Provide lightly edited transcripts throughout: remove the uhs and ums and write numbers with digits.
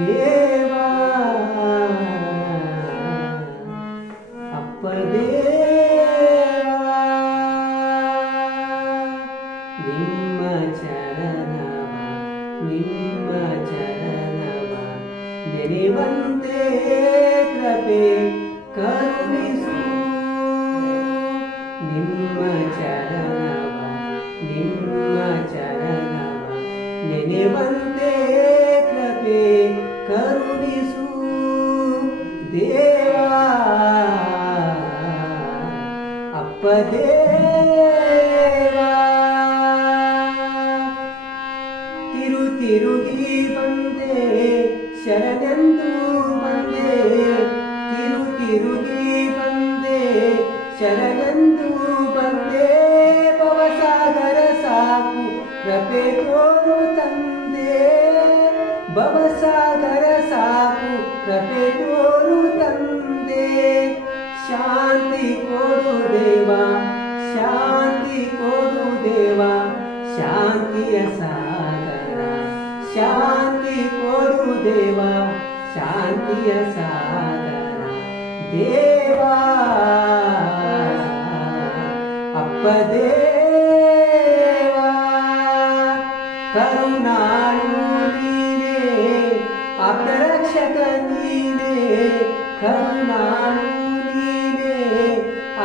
ದೇವಾ ಅಪ್ಪ ದೇವಾ ನಿಮ್ಮ ಚರಣವ ನೆನೆವಂತೆ ಕೃಪೆ ಕರುಣಿಸು ನಿಮ್ಮ ಚರಣವ ನೆನೆವಂತೆ ಕೃಪೆ ಕರುಣಿಸು ದೇವಾ ಅಪ್ಪ ದೇವಾ ತಿರುಗಿ ಬಂದೆ ಶರಣೆಂದು ಬಂದೆ ತಿರುಗಿ ಬಂದೆ ಶರಣೆಂದು ಬಂದೆ ಭವಸಾಗರ ಸಾಕು ಕೃಪೆ ತೋರು ತಂದೆ ಭವಸಾಗರ ಸಾಕು ಕೃಪೆ ತೋರು ತಂದೆ ಶಾಂತಿ ಕೊಡು ದೇವಾ ಶಾಂತಿ ಕೊಡು ದೇವಾ ಶಾಂತಿಯ ಸಾಗರ ಶಾಂತಿ ಕೊಡು ದೇವಾ ಶಾಂತಿಯ ಸಾಗರ ದೇವಾ ಅಪ್ಪ ದೇವಾ ಕರುಣಾಳು ನೀನೇ ಆಪ್ತರಕ್ಷಕ ನೀನೇ ಕರುಣಾಳು ನೀನೇ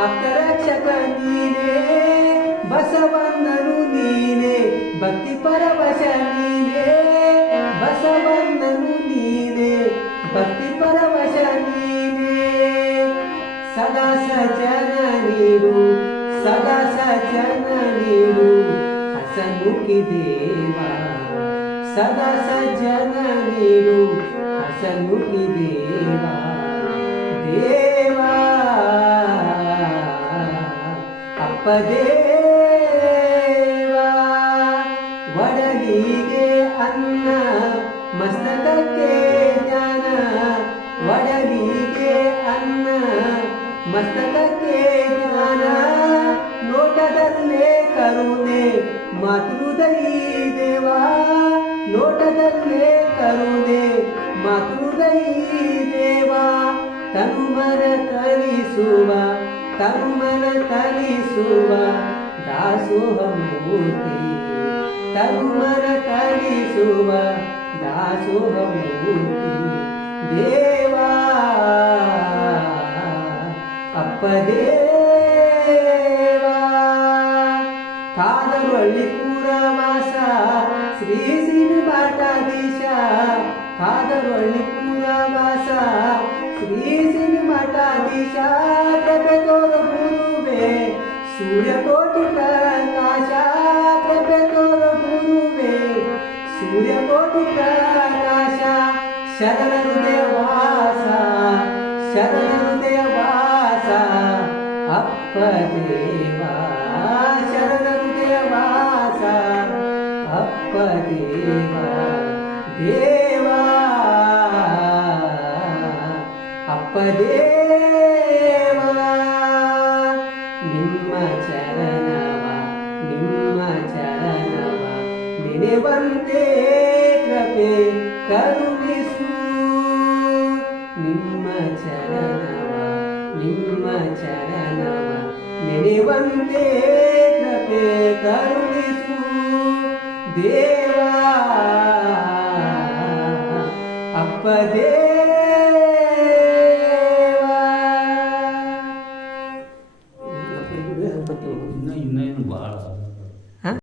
ಆಪ್ತರಕ್ಷಕ ನೀನೇ ಬಸವಣ್ಣನು ನೀನೇ ಭಕ್ತಿ ಪರವಶ ನೀನೇ ಬಸವಣ್ಣನು ನೀನೇ ಭಕ್ತಿ ಪರವಶ ನೀನೇ ಸದಾ ಸಜನ ನೀಡು ಸದಾ ಸಜನ ನೀಡು ಹಸನ್ಮುಖಿ ದೇವಾ ಸದಾ ಸಜನ ನೀಡು ಹಸನ್ಮುಖಿ ದೇವಾ ದೇವಾ ಅಪ್ಪ ದೇವಾ ಒಡಲಿಗೆ ಅನ್ನ ಮಸ್ತಕಕ್ಕೆ ಜ್ಞಾನ ಒಡಲಿಗೆ ಅನ್ನ ಮಸ್ತಕಕ್ಕೆ ಜ್ಞಾನ ನೋಟದಲ್ಲೇ ಕರುಣೆ ಮಾತೃದೈ ದೇವಾ ನೋಟದಲ್ಲೇ ಕರುಣೆ ಮಾತೃದೈ ದೇವಾ ತನುಮನ ತಲಿಸುವ ದಾಸೋಹ ಮೂರ್ತಿ ತನುಮನ ತಲಿಸುವ ದಾಸೋಹ ಮೂರ್ತಿ ದೇವಾ ಅಪ್ಪ ದೇವಾ ಕಾದರೊಳ್ಳಿ ಪುರವಾಸ ಶ್ರೀ ಮಠಾಧೀಶ ಕಾದರೊಳ್ಳಿ ಪುರವಾಸ ಶ್ರೀ ಮಠಾಧೀಶ ಕೃಪೆ ತೋರು ಗುರುವೇ ಸೂರ್ಯಕೋಟಿ ಪ್ರಕಾಶ ಕೃಪೆ ತೋರು ಗುರುವೇ ಸೂರ್ಯಕೋಟಿ ಪ್ರಕಾಶ ಶರಣ ಹೃದಯ ವಾಸ ಅಪ್ಪ ದೇವಾ ಶರಣ ಹೃದಯ ವಾಸ ಅಪ್ಪ ದೇವಾ ದೇವಾ ಅಪ್ಪ ದೇವಾ ನಿಮ್ಮ ಚರಣವ ನೆನೆವಂತೆ ಕೃಪೆ ಕರುಣಿಸು ನಿಮ್ಮ ಚರಣವ ನೆನೆವಂತೆ ಕೃಪೆ ಕರುಣಿಸು ದೇವಾ ಅಪ್ಪ ದೇವಾ ಇನ್ನೇನು ಭಾಳ